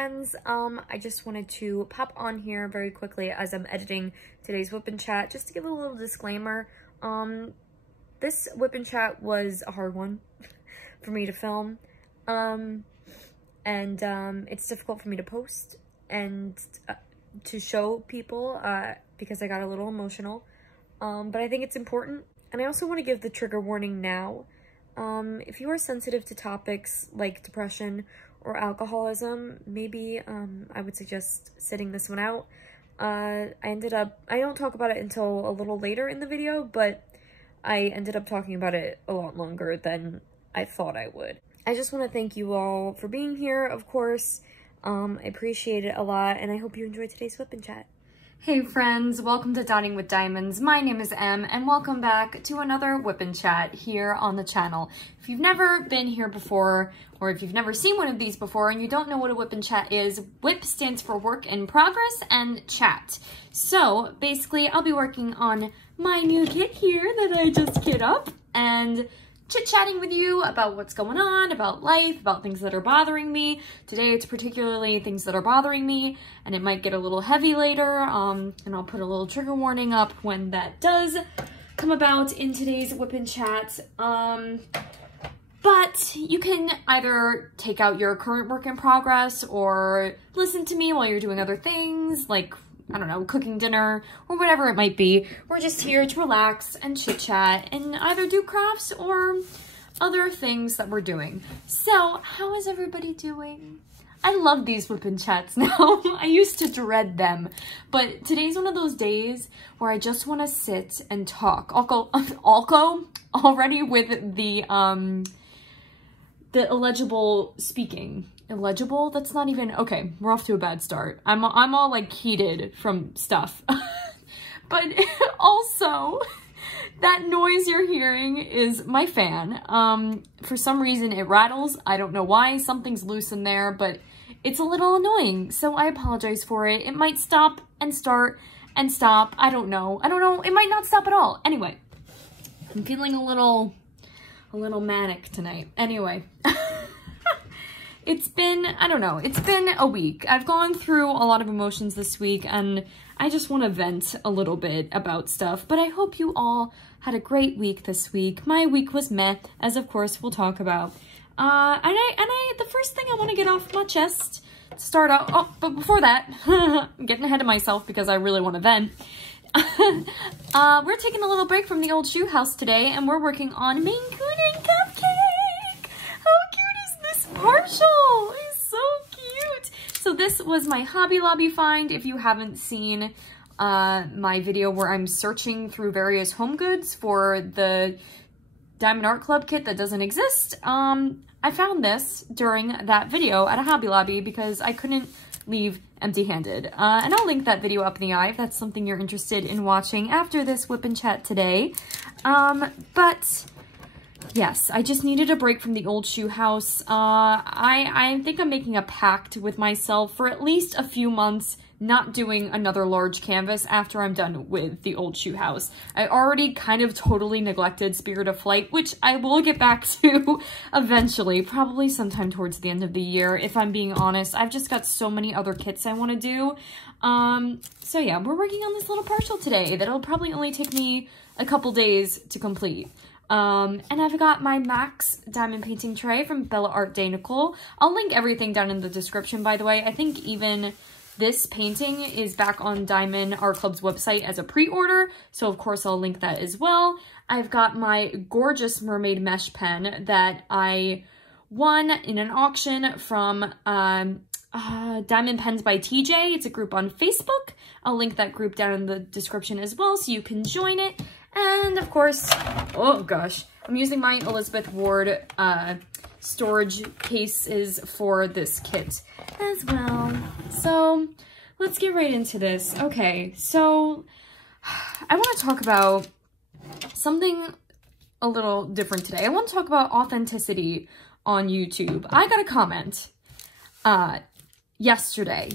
friends, I just wanted to pop on here very quickly as I'm editing today's WIP and Chat, just to give a little disclaimer. This WIP and Chat was a hard one for me to film, it's difficult for me to post and to show people because I got a little emotional, but I think it's important. And I also want to give the trigger warning now. If you are sensitive to topics like depression or alcoholism, maybe I would suggest sitting this one out. I don't talk about it until a little later in the video, but I ended up talking about it a lot longer than I thought I would. I just want to thank you all for being here, of course. I appreciate it a lot, and I hope you enjoyed today's WIP and Chat. Hey friends, welcome to Dining with Diamonds. My name is Em, and welcome back to another WIP and Chat here on the channel. If you've never been here before, or if you've never seen one of these before and you don't know what a WIP and Chat is, WIP stands for Work in Progress and Chat. So basically, I'll be working on my new kit here that I just kit up and chit-chatting with you about what's going on, about life, about things that are bothering me. Today it's particularly things that are bothering me, and it might get a little heavy later, and I'll put a little trigger warning up when that does come about in today's WIP and Chat. But you can either take out your current work in progress or listen to me while you're doing other things, like, I don't know, cooking dinner or whatever it might be. We're just here to relax and chit chat and either do crafts or other things that we're doing. So how is everybody doing? I love these WIP and Chats now. I used to dread them, but today's one of those days where I just want to sit and talk. I'll go already with the illegible speaking. Illegible? That's not even, okay, we're off to a bad start. I'm all like heated from stuff. But also, that noise you're hearing is my fan. For some reason it rattles. I don't know why. Something's loose in there, but it's a little annoying. So I apologize for it. It might stop and start and stop. I don't know. It might not stop at all. Anyway, I'm feeling a little manic tonight. Anyway. It's been, I don't know, it's been a week. I've gone through a lot of emotions this week, and I just want to vent a little bit about stuff, but I hope you all had a great week this week. My week was meh, as of course we'll talk about. The first thing I want to get off my chest, start out, oh, but before that, I'm getting ahead of myself because I really want to vent. We're taking a little break from the old shoe house today, and we're working on Maine Coon Cupcake. How cute is this partial? It's so cute. So this was my Hobby Lobby find. If you haven't seen my video where I'm searching through various home goods for the Diamond Art Club kit that doesn't exist, I found this during that video at a Hobby Lobby because I couldn't leave empty-handed. And I'll link that video up in the eye if that's something you're interested in watching after this WIP and Chat today. But yes, I just needed a break from the old shoe house. I think I'm making a pact with myself for at least a few months not doing another large canvas after I'm done with the old shoe house. I already kind of totally neglected Spirit of Flight, which I will get back to eventually, probably sometime towards the end of the year, if I'm being honest. I've just got so many other kits I want to do. So yeah, we're working on this little partial today that'll probably only take me a couple days to complete. And I've got my Max diamond painting tray from Bella Art de Nicole. I'll link everything down in the description, by the way. I think even this painting is back on Diamond Art Club's website as a pre-order, so of course I'll link that as well. I've got my gorgeous mermaid mesh pen that I won in an auction from Diamond Pens by TJ. It's a group on Facebook. I'll link that group down in the description as well so you can join it. And of course, oh gosh, I'm using my Elizabeth Ward storage cases for this kit as well. So let's get right into this. Okay, so I want to talk about something a little different today. I want to talk about authenticity on YouTube. I got a comment yesterday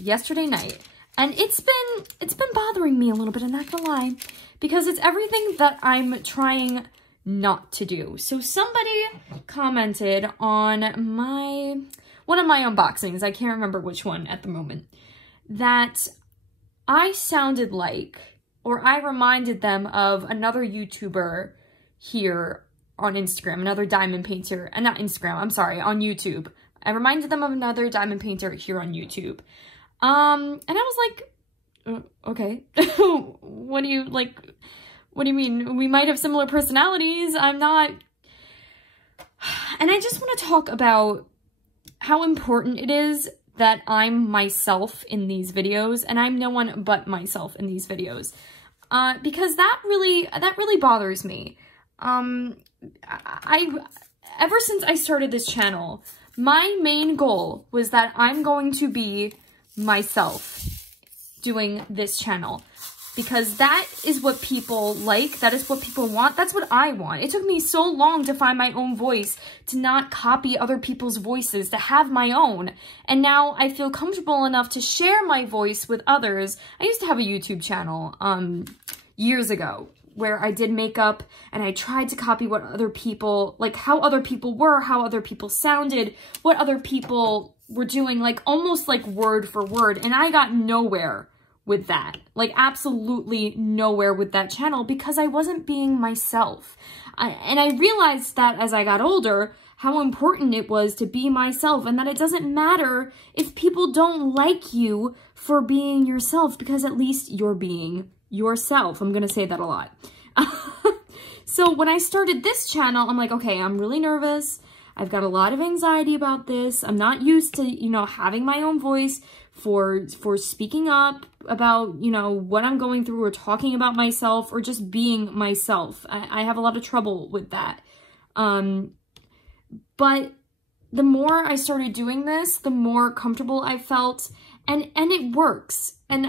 night, and it's been bothering me a little bit, I'm not gonna lie, because it's everything that I'm trying not to do. So somebody commented on my, one of my unboxings, I can't remember which one at the moment, that I sounded like, or I reminded them of another YouTuber here on Instagram, another diamond painter, and not Instagram, I'm sorry, on YouTube. I reminded them of another diamond painter here on YouTube. And I was like, okay, what do you mean? We might have similar personalities. I'm not. And I just want to talk about how important it is that I'm myself in these videos, and I'm no one but myself in these videos. Because that really bothers me. Ever since I started this channel, my main goal was that I'm going to be myself doing this channel, because that is what people like, that is what people want, that's what I want. It took me so long to find my own voice, to not copy other people's voices, to have my own, and now I feel comfortable enough to share my voice with others. I used to have a YouTube channel years ago where I did makeup, and I tried to copy what other people, like how other people were, how other people sounded, what other people were doing, like almost like word for word, and I got nowhere with that. Like absolutely nowhere with that channel, because I wasn't being myself. And I realized that as I got older, how important it was to be myself, and that it doesn't matter if people don't like you for being yourself, because at least you're being yourself. I'm gonna say that a lot. So when I started this channel, I'm like, okay, I'm really nervous. I've got a lot of anxiety about this. I'm not used to, you know, having my own voice for speaking up about, you know, what I'm going through, or talking about myself, or just being myself. I have a lot of trouble with that. But the more I started doing this, the more comfortable I felt, and it works. And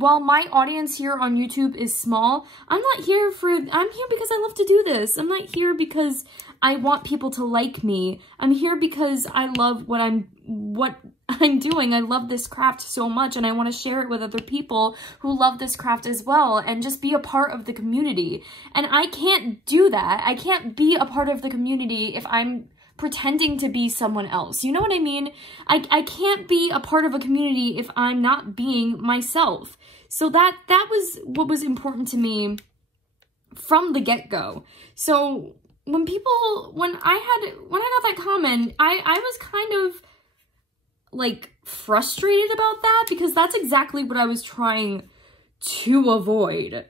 while my audience here on YouTube is small, I'm here because I love to do this. I'm not here because I want people to like me. I'm here because I love what I'm doing. I love this craft so much, and I want to share it with other people who love this craft as well, and just be a part of the community. And I can't do that. I can't be a part of the community if I'm pretending to be someone else. You know what I mean? I can't be a part of a community if I'm not being myself. So that was what was important to me from the get-go. So when I got that comment, I was kind of like frustrated about that, because that's exactly what I was trying to avoid.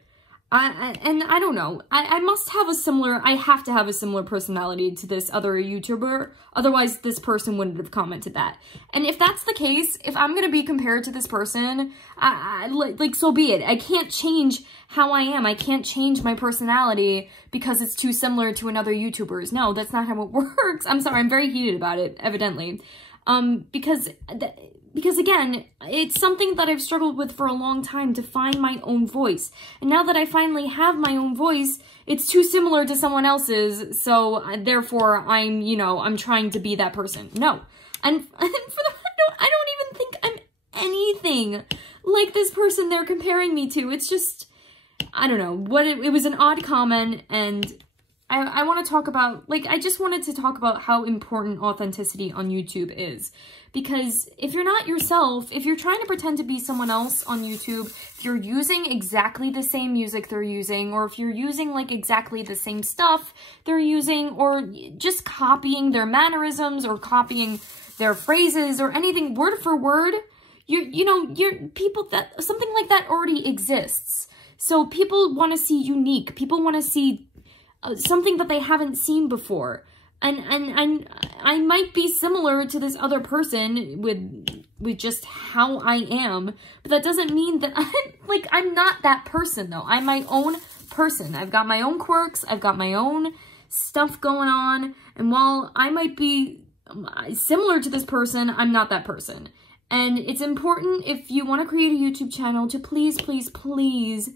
And I don't know, I have to have a similar personality to this other YouTuber, otherwise this person wouldn't have commented that. And if that's the case, if I'm gonna be compared to this person, like, so be it. I can't change how I am. I can't change my personality because it's too similar to another YouTuber's. No, that's not how it works. I'm sorry, I'm very heated about it, evidently. Because again, it's something that I've struggled with for a long time, to find my own voice. And now that I finally have my own voice, it's too similar to someone else's, so therefore I'm trying to be that person. No. And for the, I don't even think I'm anything like this person they're comparing me to. It's just, I don't know, it was an odd comment, and I want to talk about, like, I just wanted to talk about how important authenticity on YouTube is. Because if you're not yourself, if you're trying to pretend to be someone else on YouTube, if you're using exactly the same music they're using, or if you're using, like, exactly the same stuff they're using, or just copying their mannerisms, or copying their phrases, or anything word for word, something like that already exists. So people want to see unique. People want to see something that they haven't seen before. And I might be similar to this other person with just how I am, but that doesn't mean that I'm not that person though. I'm my own person. I've got my own quirks. I've got my own stuff going on. And while I might be similar to this person, I'm not that person. And it's important, if you want to create a YouTube channel, to please, please, please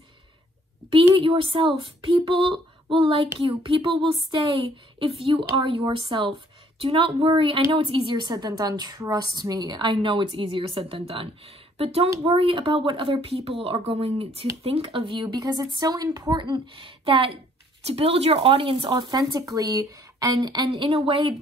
be yourself. People will like you. People will stay if you are yourself. Do not worry. I know it's easier said than done. Trust me. I know it's easier said than done. But don't worry about what other people are going to think of you, because it's so important that to build your audience authentically and in a way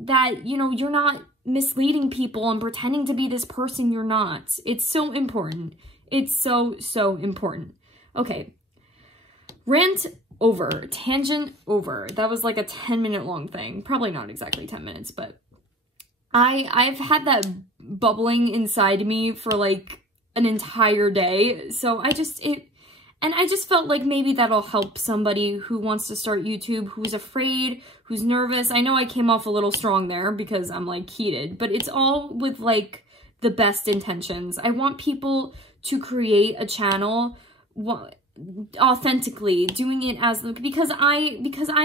that, you know, you're not misleading people and pretending to be this person you're not. It's so important. It's so, so important. Okay. Rant over. Tangent over. That was like a 10-minute long thing. Probably not exactly 10 minutes, but I've had that bubbling inside me for like an entire day. So I just felt like maybe that'll help somebody who wants to start YouTube, who's afraid, who's nervous. I know I came off a little strong there because I'm like heated, but it's all with like the best intentions. I want people to create a channel authentically, doing it as, because I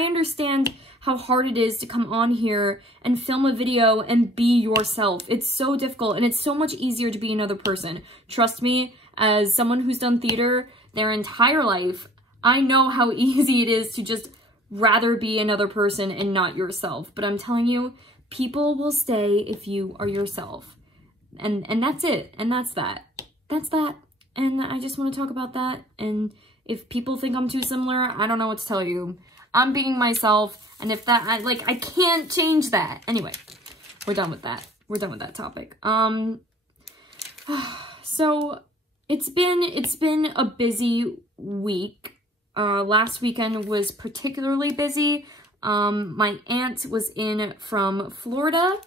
understand how hard it is to come on here and film a video and be yourself. It's so difficult, and it's so much easier to be another person. Trust me, as someone who's done theater their entire life, I know how easy it is to just rather be another person and not yourself. But I'm telling you, people will stay if you are yourself. And that's it. And that's that. That's that. And I just want to talk about that. And if people think I'm too similar, I don't know what to tell you. I'm being myself. And if that, I can't change that. Anyway, we're done with that. We're done with that topic. So it's been a busy week. Last weekend was particularly busy. My aunt was in from Florida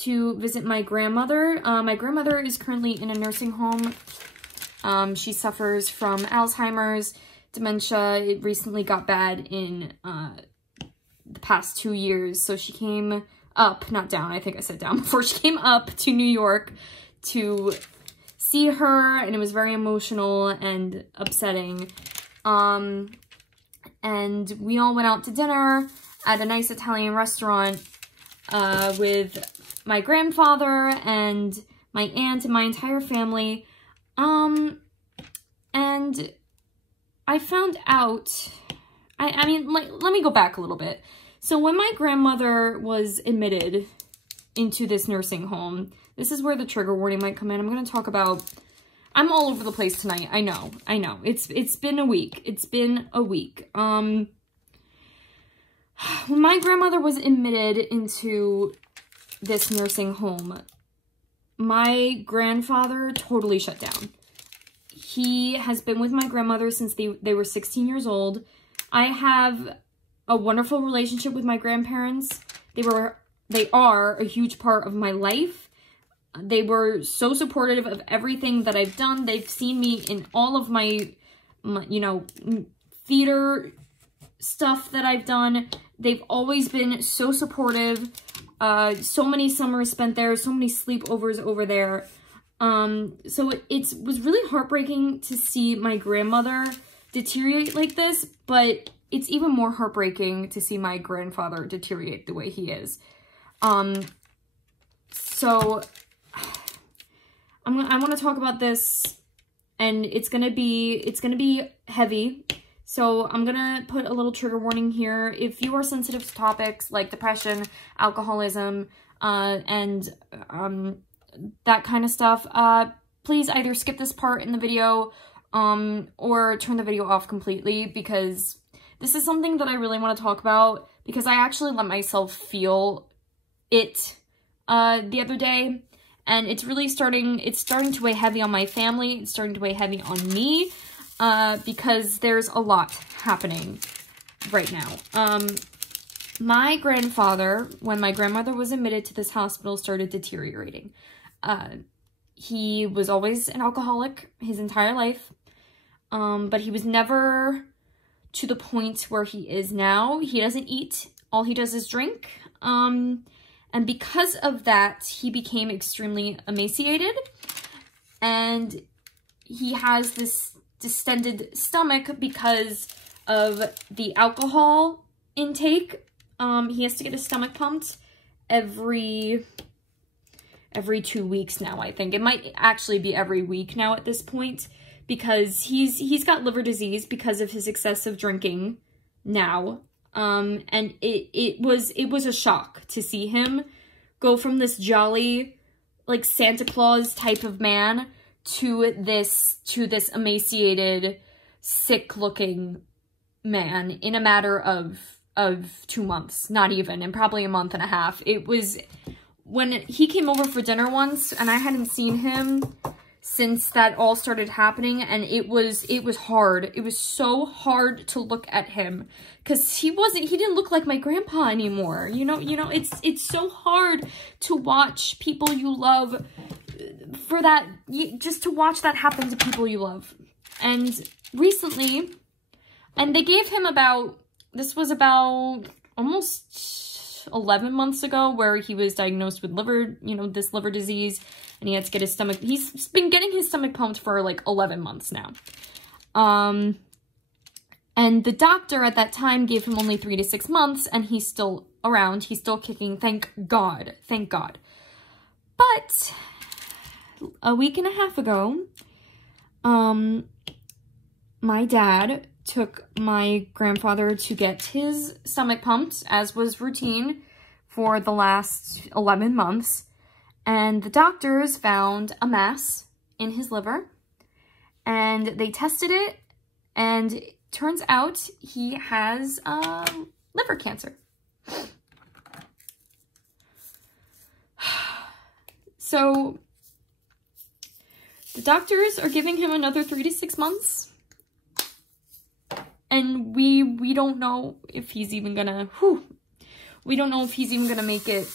to visit my grandmother. My grandmother is currently in a nursing home. She suffers from Alzheimer's, dementia. It recently got bad in the past 2 years. So she came up, not down, I think I said down before. She came up to New York to see her, and it was very emotional and upsetting. And we all went out to dinner at a nice Italian restaurant with my grandfather and my aunt and my entire family. And I found out, I mean, let me go back a little bit. So when my grandmother was admitted into this nursing home, this is where the trigger warning might come in. I'm going to talk about, I'm all over the place tonight. I know. It's been a week. It's been a week. When my grandmother was admitted into this nursing home, my grandfather totally shut down. He has been with my grandmother since they were 16 years old. I have a wonderful relationship with my grandparents. They are a huge part of my life. They were so supportive of everything that I've done. They've seen me in all of my you know, theater stuff that I've done. They've always been so supportive. So many summers spent there, so many sleepovers over there. So it was really heartbreaking to see my grandmother deteriorate like this, but it's even more heartbreaking to see my grandfather deteriorate the way he is. So I want to talk about this, and it's gonna be heavy. So I'm gonna put a little trigger warning here. If you are sensitive to topics like depression, alcoholism, and that kind of stuff, please either skip this part in the video, or turn the video off completely, because this is something that I really want to talk about, because I actually let myself feel it the other day, and it's starting to weigh heavy on my family. It's starting to weigh heavy on me, because there's a lot happening right now. My grandfather, when my grandmother was admitted to this hospital, started deteriorating. He was always an alcoholic his entire life, but he was never to the point where he is now. He doesn't eat. All he does is drink. And because of that, he became extremely emaciated, and he has this distended stomach because of the alcohol intake. He has to get his stomach pumped every 2 weeks now, I think. It might actually be every week now at this point, because he's got liver disease because of his excessive drinking now. And it was a shock to see him go from this jolly, like, Santa Claus type of man to this emaciated, sick-looking man in a matter of of 2 months, not even, and probably a month and a half. It was when he came over for dinner once, and I hadn't seen him since that all started happening, and it was hard. It was so hard to look at him, because he didn't look like my grandpa anymore. You know, it's so hard to watch people you love, just to watch that happen to people you love. And recently, and they gave him this was about almost 11 months ago, where he was diagnosed with this liver disease, and he had to get his stomach, he's been getting his stomach pumped for like 11 months now. And the doctor at that time gave him only 3 to 6 months, and he's still around, he's still kicking, thank God. But a week and a half ago, my dad took my grandfather to get his stomach pumped, as was routine for the last 11 months. And the doctors found a mass in his liver, and they tested it, and it turns out he has liver cancer. So the doctors are giving him another 3 to 6 months. And we don't know if he's even gonna, we don't know if he's even gonna make it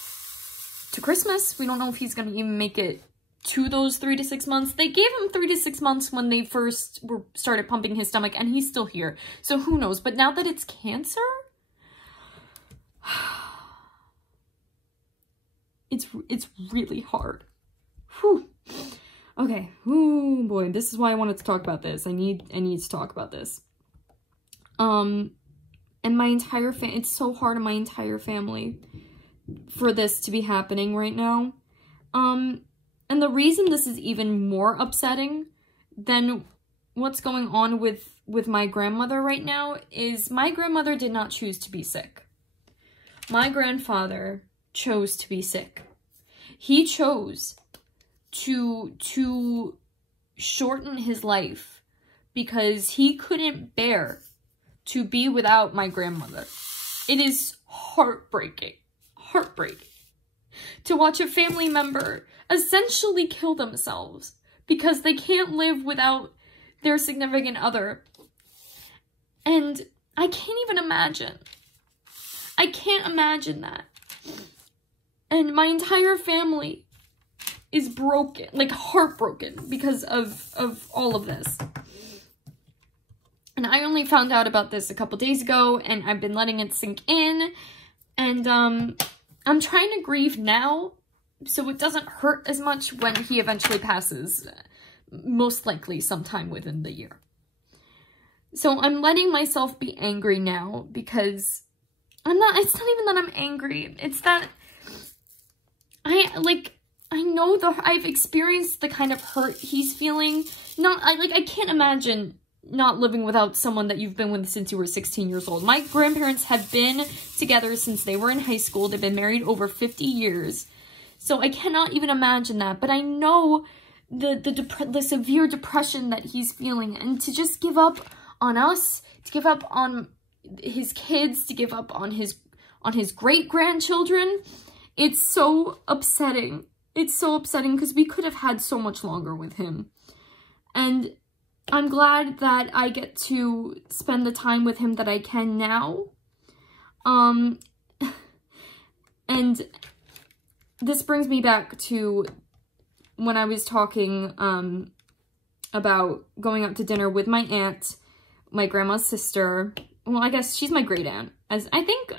to Christmas. We don't know if he's gonna even make it to those 3 to 6 months. They gave him 3 to 6 months when they first started pumping his stomach, and he's still here. So who knows? But now that it's cancer, it's really hard. Whew. Okay. Oh boy, this is why I wanted to talk about this. I need to talk about this. And my entire it's so hard on my entire family for this to be happening right now. And the reason this is even more upsetting than what's going on with my grandmother right now is my grandmother did not choose to be sick. My grandfather chose to be sick. He chose to shorten his life because he couldn't bear to be without my grandmother. It is heartbreaking to watch a family member essentially kill themselves because they can't live without their significant other. And I can't even imagine. I can't imagine that. And my entire family is broken, like heartbroken because of all of this. And I only found out about this a couple days ago, and I've been letting it sink in. And I'm trying to grieve now so it doesn't hurt as much when he eventually passes, most likely sometime within the year. So I'm letting myself be angry now because it's not even that I'm angry. It's that I know I've experienced the kind of hurt he's feeling. I can't imagine not living without someone that you've been with since you were 16 years old. My grandparents have been together since they were in high school. They've been married over 50 years. So I cannot even imagine that. But I know the severe depression that he's feeling. And to just give up on us, to give up on his kids, to give up on his great-grandchildren, it's so upsetting. It's so upsetting because we could have had so much longer with him. And I'm glad that I get to spend the time with him that I can now. And this brings me back to when I was talking about going out to dinner with my aunt, my grandma's sister. Well, I guess she's my great aunt. I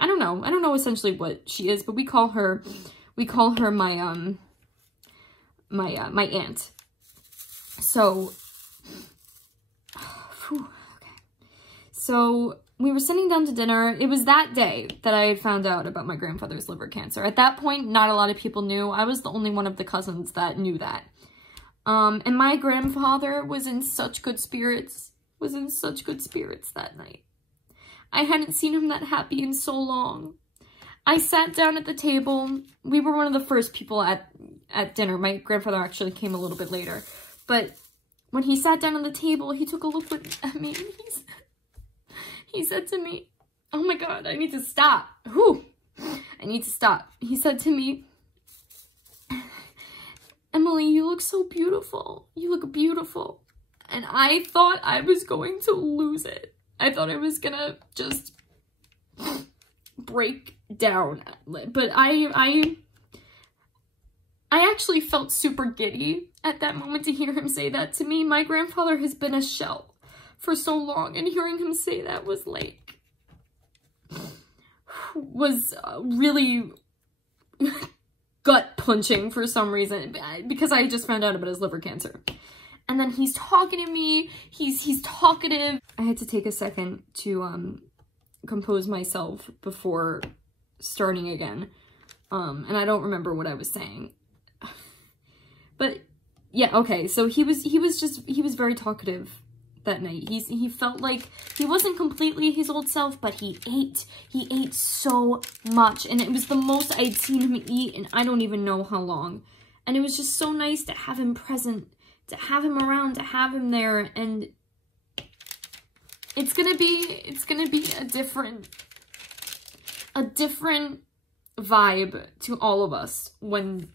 don't know essentially what she is, but we call her my my aunt. So okay. So we were sitting down to dinner. It was that day that I had found out about my grandfather's liver cancer. At that point, not a lot of people knew. I was the only one of the cousins that knew that. And my grandfather was in such good spirits, that night. I hadn't seen him that happy in so long. I sat down at the table. We were one of the first people at dinner. My grandfather actually came a little bit later. But when he sat down at the table, he took a look at me and he said to me, Oh my God, I need to stop. Whew. I need to stop. He said to me, Emily, you look so beautiful. You look beautiful. And I thought I was going to lose it. I thought I was gonna just break down. But I actually felt super giddy at that moment to hear him say that to me. My grandfather has been a shell for so long, and hearing him say that was like, really gut punching for some reason, because I just found out about his liver cancer. And then he's talking to me, he's talkative. I had to take a second to compose myself before starting again. And I don't remember what I was saying. But yeah, okay, so he was very talkative that night. He felt like he wasn't completely his old self, but he ate so much, and it was the most I'd seen him eat in I don't even know how long. And it was just so nice to have him present, to have him around, to have him there. And it's gonna be a different vibe to all of us when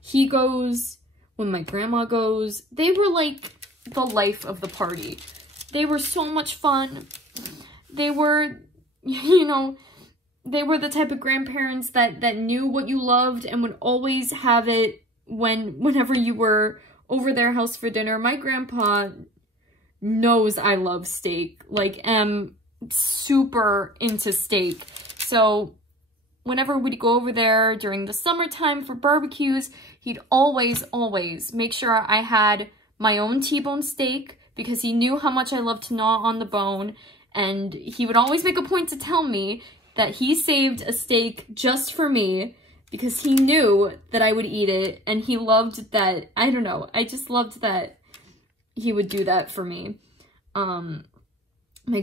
he goes, when my grandma goes. They were like the life of the party. They were so much fun. They were, you know, they were the type of grandparents that knew what you loved and would always have it whenever you were over their house for dinner. My grandpa knows I love steak. Like, am super into steak. So whenever we'd go over there during the summertime for barbecues, he'd always make sure I had my own T-bone steak, because he knew how much I loved to gnaw on the bone. And he would always make a point to tell me that he saved a steak just for me, because he knew that I would eat it, and he loved that. I don't know, I just loved that he would do that for me. My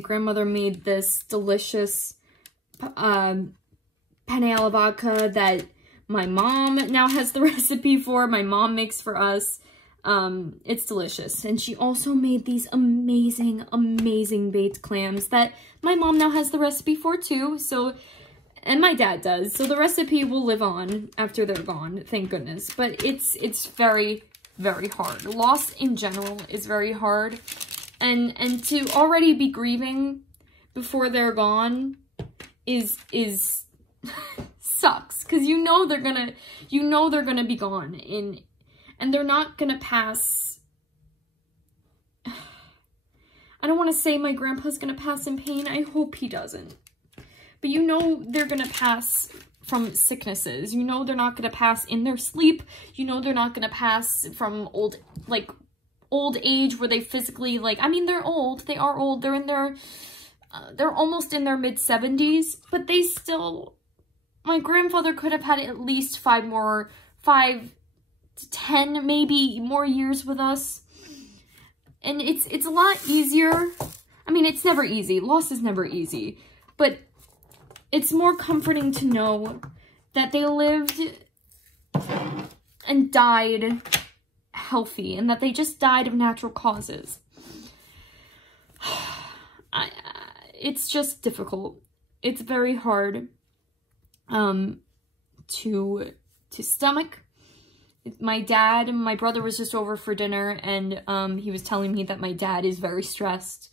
grandmother made this delicious penne alla vodka that my mom now has the recipe for. My mom makes for us. It's delicious. And she also made these amazing baked clams that my mom now has the recipe for too. So, and my dad does. So the recipe will live on after they're gone, thank goodness. But it's very, very hard. Loss in general is very hard. And to already be grieving before they're gone is sucks, because you know they're gonna be gone, and they're not gonna pass. I don't want to say my grandpa's gonna pass in pain. I hope he doesn't. But you know they're gonna pass from sicknesses. You know they're not gonna pass in their sleep. You know they're not gonna pass from old age where they physically, like, I mean, they're old. They are old. They're in their, they're almost in their mid-70s, but they still, my grandfather could have had at least 5 to 10 maybe more years with us. And it's a lot easier. I mean, it's never easy. Loss is never easy. But it's more comforting to know that they lived and died healthy, and that they just died of natural causes. It's just difficult. It's very hard to stomach. My dad and my brother was just over for dinner, and he was telling me that my dad is very stressed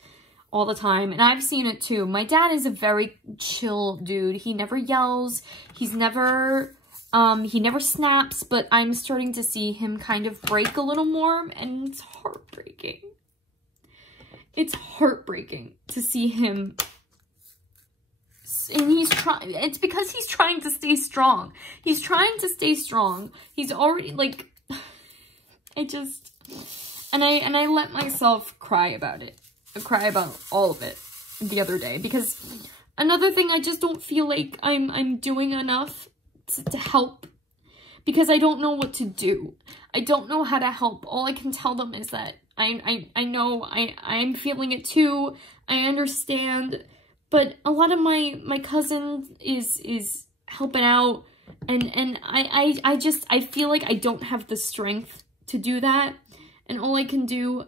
all the time, and I've seen it too. My dad is a very chill dude. He never yells. He's never he never snaps, but I'm starting to see him kind of break a little more, and it's heartbreaking. It's heartbreaking to see him. And it's because he's trying to stay strong. He's trying to stay strong. He's already, like, and I let myself cry about it. I cry about all of it the other day, because another thing, I just don't feel like I'm doing enough to help, because I don't know what to do. I don't know how to help. All I can tell them is that I know I'm feeling it too. I understand. But a lot of my cousin is helping out, and I feel like I don't have the strength to do that, and all I can do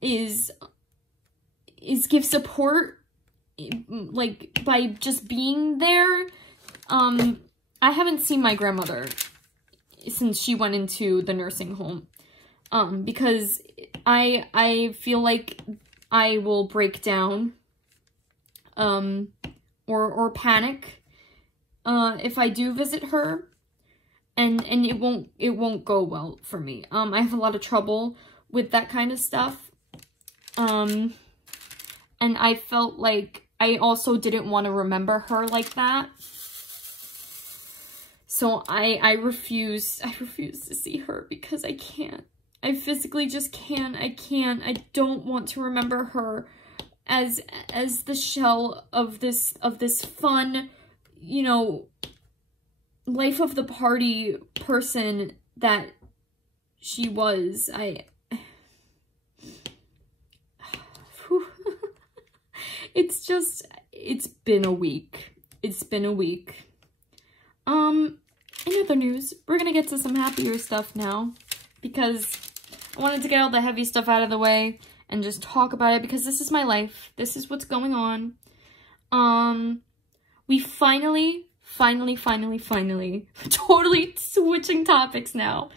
is give support like, by just being there. I haven't seen my grandmother since she went into the nursing home, because I feel like I will break down, or panic, if I do visit her, and it won't go well for me. I have a lot of trouble with that kind of stuff, and I felt like I also didn't want to remember her like that. So I refuse to see her because I can't. I physically just can't. I don't want to remember her as the shell of this fun, you know, life of the party person that she was. It's been a week. It's been a week. In other news, we're gonna get to some happier stuff now, because I wanted to get all the heavy stuff out of the way and just talk about it, because this is my life. This is what's going on. We finally, totally switching topics now.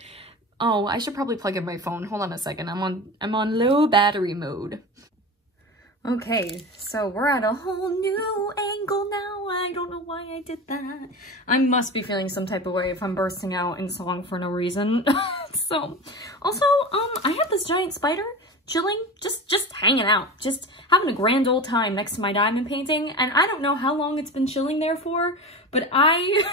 Oh, I should probably plug in my phone. Hold on a second. I'm on low battery mode. Okay, so we're at a whole new angle now. I don't know why I did that. I must be feeling some type of way if I'm bursting out in song for no reason. So, also, I have this giant spider chilling, just hanging out, just having a grand old time next to my diamond painting, and I don't know how long it's been chilling there for, but I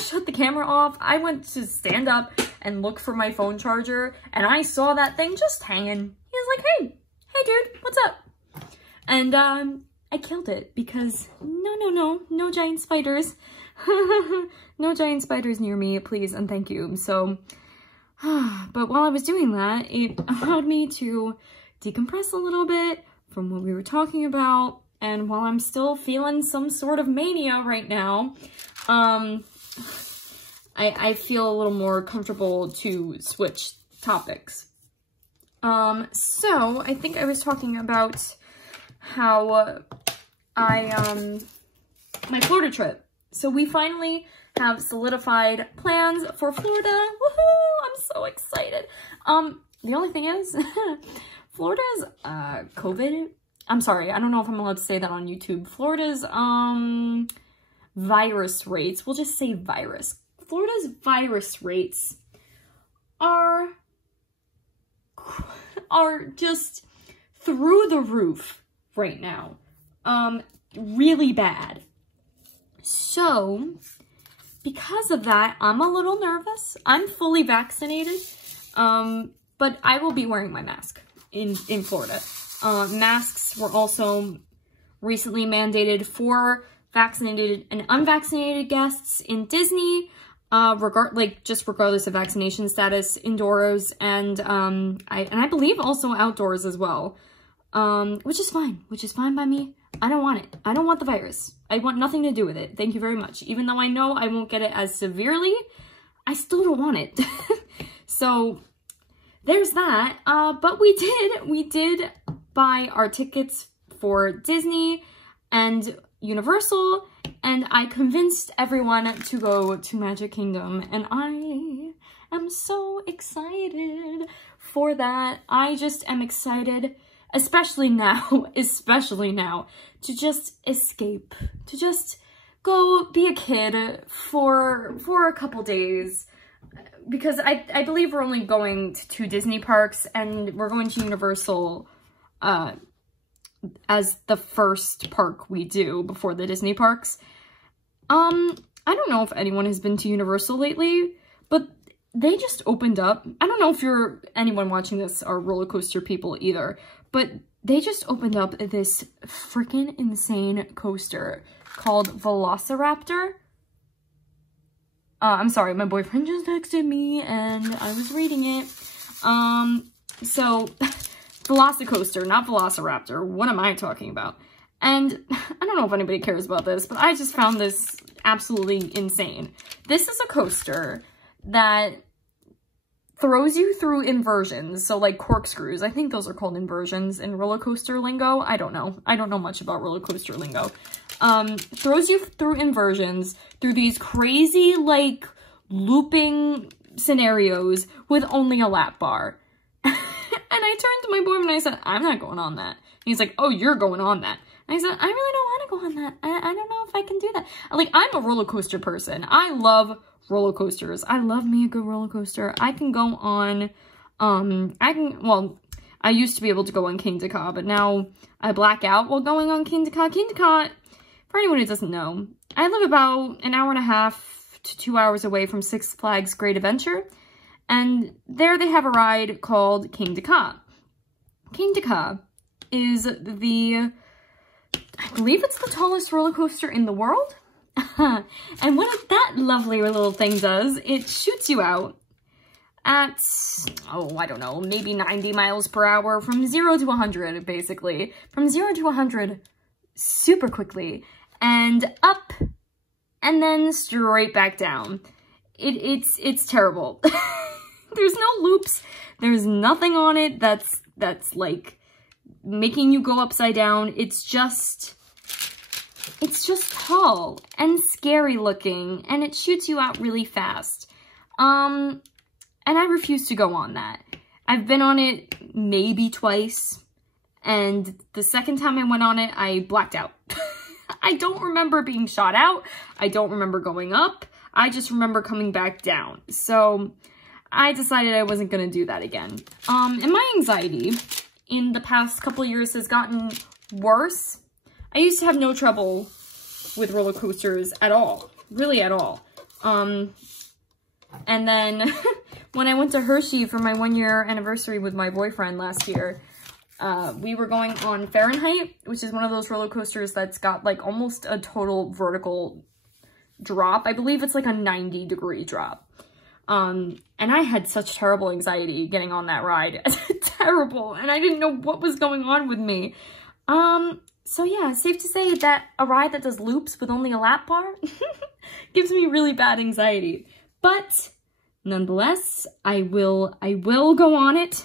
shut the camera off. I went to stand up and look for my phone charger, and I saw that thing just hanging. He was like, hey dude, what's up? And, I killed it because no giant spiders. No giant spiders near me, please and thank you. So, but while I was doing that, it allowed me to decompress a little bit from what we were talking about. And while I'm still feeling some sort of mania right now, I feel a little more comfortable to switch topics. So I think I was talking about how my Florida trip. So we finally have solidified plans for Florida. Woohoo! I'm so excited. The only thing is, Florida's COVID. I'm sorry, I don't know if I'm allowed to say that on YouTube. Florida's virus rates. We'll just say virus. Florida's virus rates are just through the roof right now. Really bad. So, because of that, I'm a little nervous. I'm fully vaccinated, but I will be wearing my mask in Florida. Masks were also recently mandated for vaccinated and unvaccinated guests in Disney, regardless of vaccination status, indoors, and I believe also outdoors as well. Which is fine by me. I don't want it. I don't want the virus. I want nothing to do with it. Thank you very much. Even though I know I won't get it as severely, I still don't want it. So there's that. But we did buy our tickets for Disney and Universal, and I convinced everyone to go to Magic Kingdom, and I am so excited for that. I just am excited, especially now, to just escape, to just go be a kid for a couple days, because I believe we're only going to 2 Disney parks, and we're going to Universal as the first park we do before the Disney parks. I don't know if anyone has been to Universal lately, but they just opened up. I don't know if anyone watching this are roller coaster people either, but they just opened up this freaking insane coaster called Velociraptor. I'm sorry, my boyfriend just texted me and I was reading it. So, Velocicoaster, not Velociraptor. What am I talking about? And I don't know if anybody cares about this, but I just found this absolutely insane. This is a coaster that throws you through inversions, so like corkscrews. I think those are called inversions in roller coaster lingo. I don't know. I don't know much about roller coaster lingo. Throws you through inversions, through these crazy, like, looping scenarios with only a lap bar. And I turned to my boyfriend and I said, I'm not going on that. And he's like, oh, you're going on that. And I said, I really don't want to go on that. I don't know if I can do that. Like, I'm a roller coaster person. I love roller coasters. I love me a good roller coaster. I can go on, I used to be able to go on King Ka, but now I black out while going on King Ka. King Ka, for anyone who doesn't know, I live about an hour and a half to 2 hours away from Six Flags Great Adventure, and there they have a ride called King Ka. King Ka is I believe it's the tallest roller coaster in the world. And what that lovely little thing does, it shoots you out at, oh, I don't know, maybe 90 miles per hour from 0 to 100, basically. From 0 to 100 super quickly, and up, and then straight back down. It's terrible. There's no loops. There's nothing on it that's like making you go upside down. It's just tall and scary looking, and it shoots you out really fast. And I refuse to go on that. I've been on it maybe twice, and the second time I went on it, I blacked out. I don't remember being shot out. I don't remember going up. I just remember coming back down. So I decided I wasn't going to do that again. And my anxiety in the past couple of years has gotten worse. I used to have no trouble with roller coasters at all. Really at all. And then when I went to Hershey for my 1-year anniversary with my boyfriend last year, we were going on Fahrenheit, which is one of those roller coasters that's got like almost a total vertical drop. I believe it's like a 90-degree drop. And I had such terrible anxiety getting on that ride. Terrible. And I didn't know what was going on with me. So yeah, safe to say that a ride that does loops with only a lap bar gives me really bad anxiety. But nonetheless, I will go on it.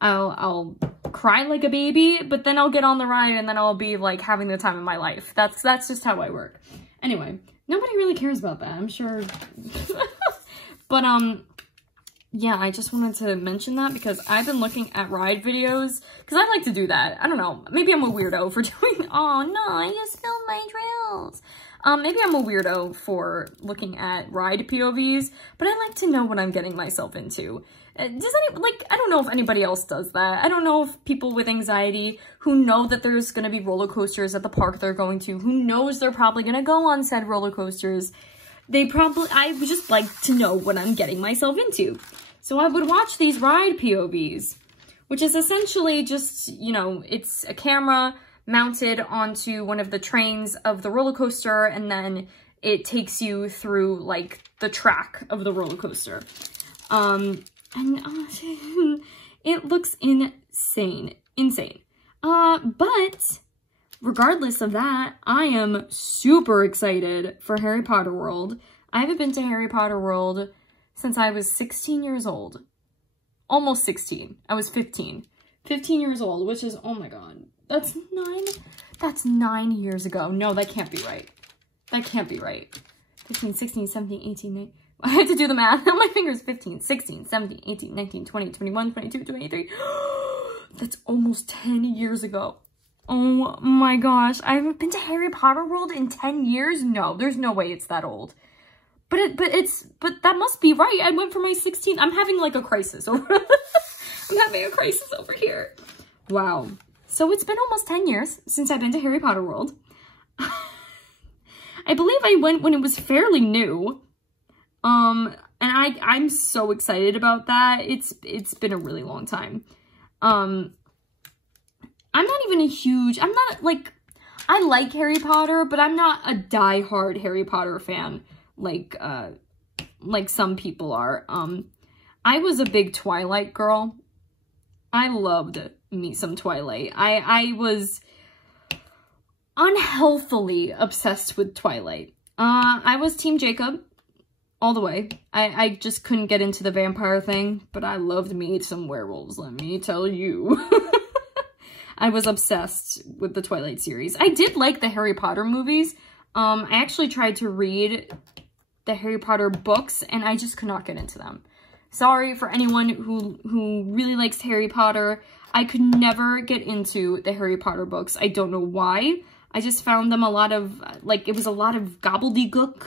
I'll cry like a baby, but then I'll get on the ride and then I'll be like having the time of my life. That's just how I work. Anyway, nobody really cares about that, I'm sure. But yeah, I just wanted to mention that because I've been looking at ride videos, because I like to do that. I don't know, maybe I'm a weirdo for doing, oh no, I just filmed my drills. Maybe I'm a weirdo for looking at ride POVs, but I like to know what I'm getting myself into. I don't know if anybody else does that. I don't know if people with anxiety who know that there's going to be roller coasters at the park they're going to, who knows they're probably going to go on said roller coasters, I would just like to know what I'm getting myself into. So I would watch these ride POVs, which is essentially just, you know, it's a camera mounted onto one of the trains of the roller coaster, and then it takes you through, like, the track of the roller coaster. It looks insane. But regardless of that, I am super excited for Harry Potter World. I haven't been to Harry Potter World since I was 16 years old. Almost 16. I was 15. 15 years old, which is, oh my god. That's 9 years ago. No, that can't be right. That can't be right. 15, 16, 17, 18, 19. I had to do the math on my fingers. 15, 16, 17, 18, 19, 20, 21, 22, 23. That's almost 10 years ago. Oh my gosh. I haven't been to Harry Potter World in 10 years? No, there's no way it's that old. But that must be right. I went for my 16th. I'm having like a crisis over I'm having a crisis over here. Wow. So it's been almost 10 years since I've been to Harry Potter World. I believe I went when it was fairly new. And I'm so excited about that. It's been a really long time. I'm not even a huge, I like Harry Potter, but I'm not a diehard Harry Potter fan like some people are. I was a big Twilight girl. I loved me some Twilight. I was unhealthily obsessed with Twilight. I was Team Jacob. all the way. I just couldn't get into the vampire thing, but I loved me some werewolves, let me tell you. I was obsessed with the Twilight series. I did like the Harry Potter movies. I actually tried to read the Harry Potter books, and I just could not get into them. Sorry for anyone who really likes Harry Potter. I could never get into the Harry Potter books. I don't know why. I just found them a lot of, like, it was a lot of gobbledygook,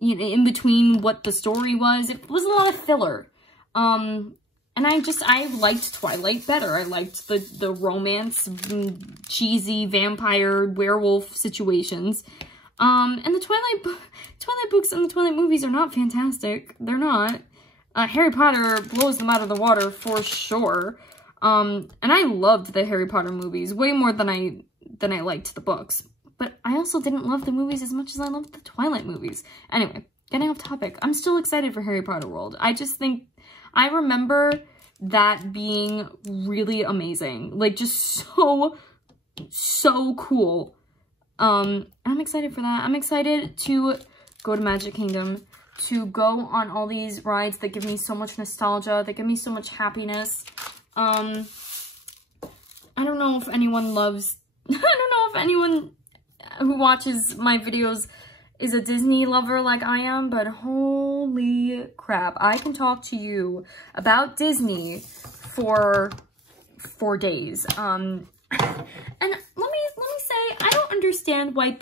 you know, in between what the story was. It was a lot of filler. And I liked Twilight better. I liked the romance, cheesy vampire werewolf situations. And the Twilight books and the Twilight movies are not fantastic. They're not. Harry Potter blows them out of the water for sure. And I loved the Harry Potter movies way more than I liked the books. But I also didn't love the movies as much as I loved the Twilight movies. Anyway, getting off topic. I'm still excited for Harry Potter World. I just think, I remember that being really amazing. Like, just so cool. I'm excited for that. I'm excited to go to Magic Kingdom, to go on all these rides that give me so much nostalgia, that give me so much happiness. I don't know if anyone loves, I don't know if anyone who watches my videos is a Disney lover like I am, but holy crap, I can talk to you about Disney for 4 days. And let me say, I don't understand why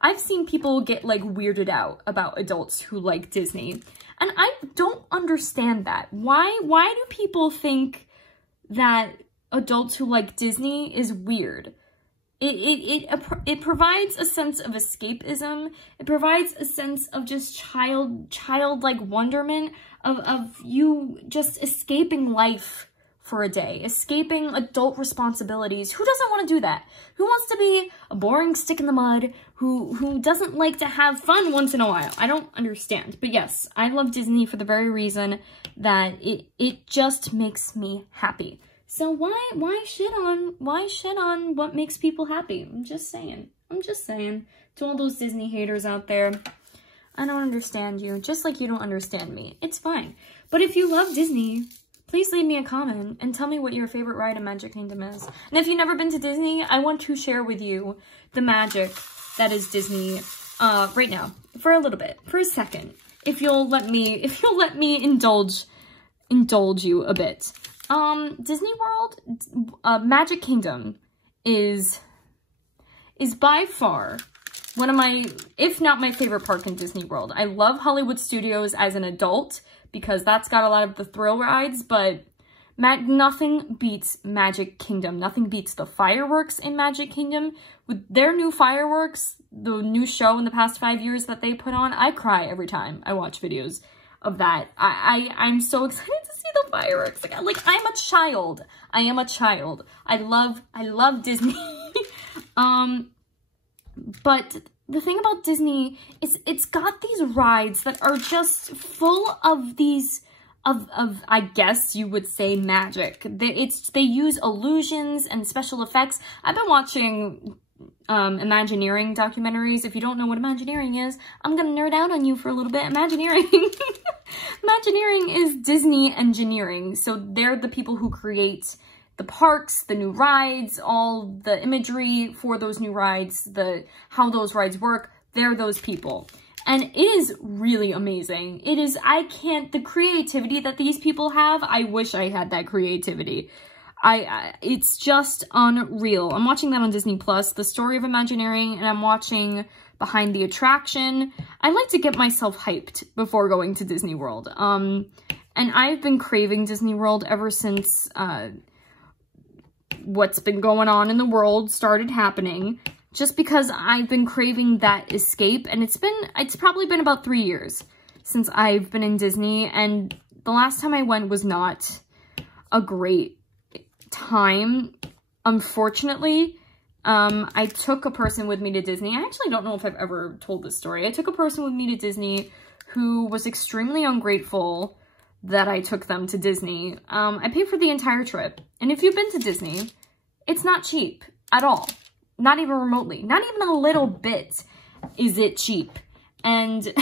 I've seen people get, like, weirded out about adults who like Disney. And I don't understand that. Why do people think that adults who like Disney is weird? It provides a sense of escapism. It provides a sense of just childlike wonderment of you just escaping life for a day, escaping adult responsibilities. Who doesn't want to do that? Who wants to be a boring stick in the mud? Who doesn't like to have fun once in a while? I don't understand. But yes, I love Disney for the very reason that it just makes me happy. So why shit on what makes people happy? I'm just saying. To all those Disney haters out there, I don't understand you, just like you don't understand me. It's fine. But if you love Disney, please leave me a comment and tell me what your favorite ride in Magic Kingdom is. And if you've never been to Disney, I want to share with you the magic that is Disney right now, for a little bit, for a second. If you'll let me indulge you a bit. Disney World, Magic Kingdom is by far one of my, if not my favorite park in Disney World. I love Hollywood Studios as an adult because that's got a lot of the thrill rides, but nothing beats Magic Kingdom. Nothing beats the fireworks in Magic Kingdom. With their new fireworks, the new show in the past 5 years that they put on, I cry every time I watch videos of that. I'm so excited to see the fireworks again. Like, I'm a child. I am a child. I love Disney. But the thing about Disney is it's got these rides that are just full of these, I guess you would say, magic. They use illusions and special effects. I've been watching Imagineering documentaries. If you don't know what Imagineering is, I'm gonna nerd out on you for a little bit. Imagineering Imagineering is Disney engineering. So they're the people who create the parks, the new rides, all the imagery for those new rides, how those rides work. They're those people. And it is really amazing. It is, the creativity that these people have, I wish I had that creativity. It's just unreal. I'm watching that on Disney Plus, The Story of Imagineering, and I'm watching Behind the Attraction. I like to get myself hyped before going to Disney World. And I've been craving Disney World ever since what's been going on in the world started happening, just because I've been craving that escape. And it's probably been about 3 years since I've been in Disney, and the last time I went was not a great time, unfortunately. I took a person with me to Disney. I actually don't know if I've ever told this story. I took a person with me to Disney who was extremely ungrateful that I took them to Disney. I paid for the entire trip. And if you've been to Disney, it's not cheap at all. Not even remotely. Not even a little bit is it cheap. And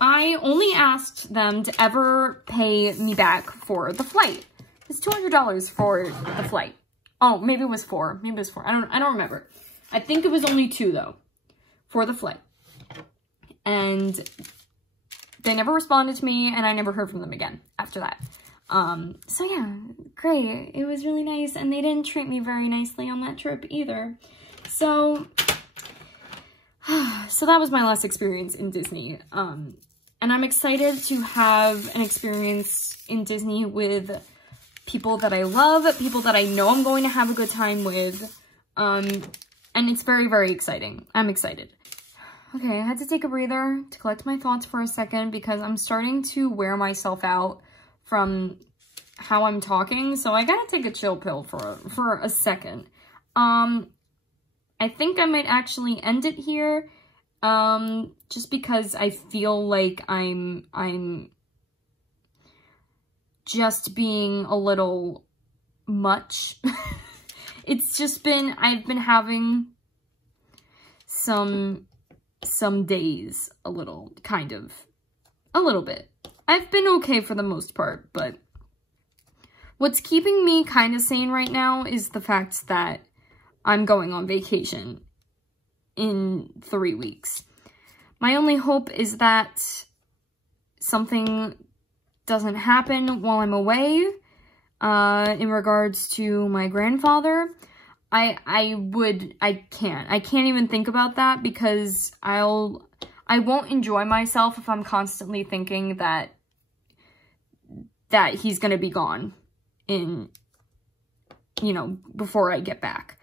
I only asked them to ever pay me back for the flight. It's $200 for the flight. Oh, maybe it was 4. Maybe it was 4. I don't remember. I think it was only 2 though for the flight. And they never responded to me, and I never heard from them again after that. So yeah, great. It was really nice, and they didn't treat me very nicely on that trip either. So that was my last experience in Disney. And I'm excited to have an experience in Disney with people that I love, people that I know I'm going to have a good time with. And it's very, very exciting. I'm excited. Okay, I had to take a breather to collect my thoughts for a second because I'm starting to wear myself out from how I'm talking. So I gotta take a chill pill for a second. I think I might actually end it here, just because I feel like I'm just being a little much. It's just been, I've been having some days, a little bit. I've been okay for the most part, but what's keeping me kind of sane right now is the fact that I'm going on vacation in 3 weeks. My only hope is that something doesn't happen while I'm away, in regards to my grandfather. I can't even think about that because I won't enjoy myself if I'm constantly thinking that he's gonna be gone before I get back.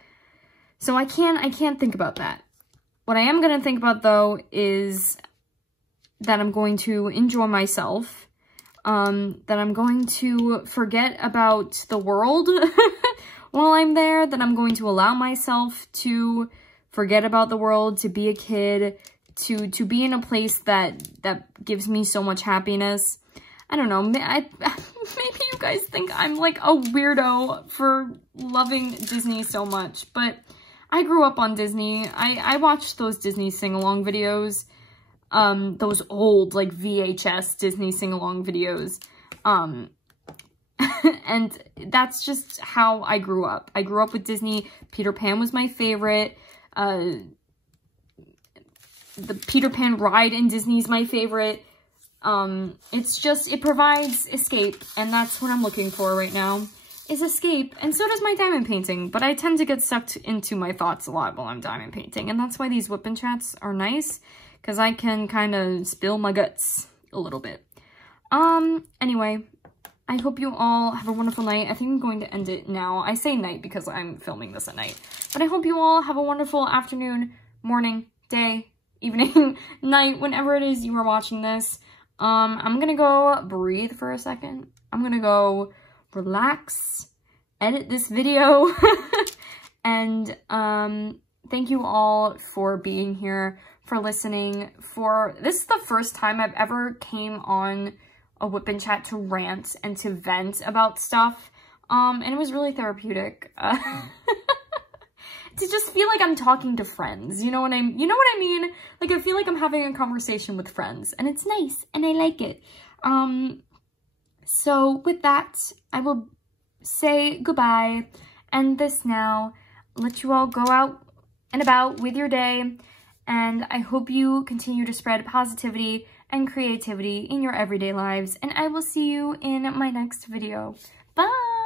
So I can't think about that. What I am gonna think about though is that I'm going to enjoy myself, that I'm going to forget about the world while I'm there, that I'm going to allow myself to forget about the world, to be a kid, to be in a place that gives me so much happiness. I don't know, maybe you guys think I'm like a weirdo for loving Disney so much, but I grew up on Disney. I watched those Disney sing-along videos, those old like VHS Disney sing-along videos, and that's just how I grew up. I grew up with Disney. Peter Pan was my favorite. The Peter Pan ride in Disney is my favorite. It provides escape, and that's what I'm looking for right now, is escape. And so does my diamond painting, but I tend to get sucked into my thoughts a lot while I'm diamond painting, and that's why these whip and chats are nice, because I can kind of spill my guts a little bit. Anyway, I hope you all have a wonderful night. I think I'm going to end it now. I say night because I'm filming this at night, but I hope you all have a wonderful afternoon, morning, day, evening, night, whenever it is you are watching this. I'm gonna go breathe for a second. I'm gonna go relax, edit this video, and thank you all for being here, for listening. This is the first time I've ever came on a whip and chat to rant and to vent about stuff, and it was really therapeutic. To just feel like I'm talking to friends, you know what I mean? Like, I feel like I'm having a conversation with friends, and it's nice, and I like it. So with that, I will say goodbye, end this now, let you all go out and about with your day, and I hope you continue to spread positivity and creativity in your everyday lives, and I will see you in my next video. Bye!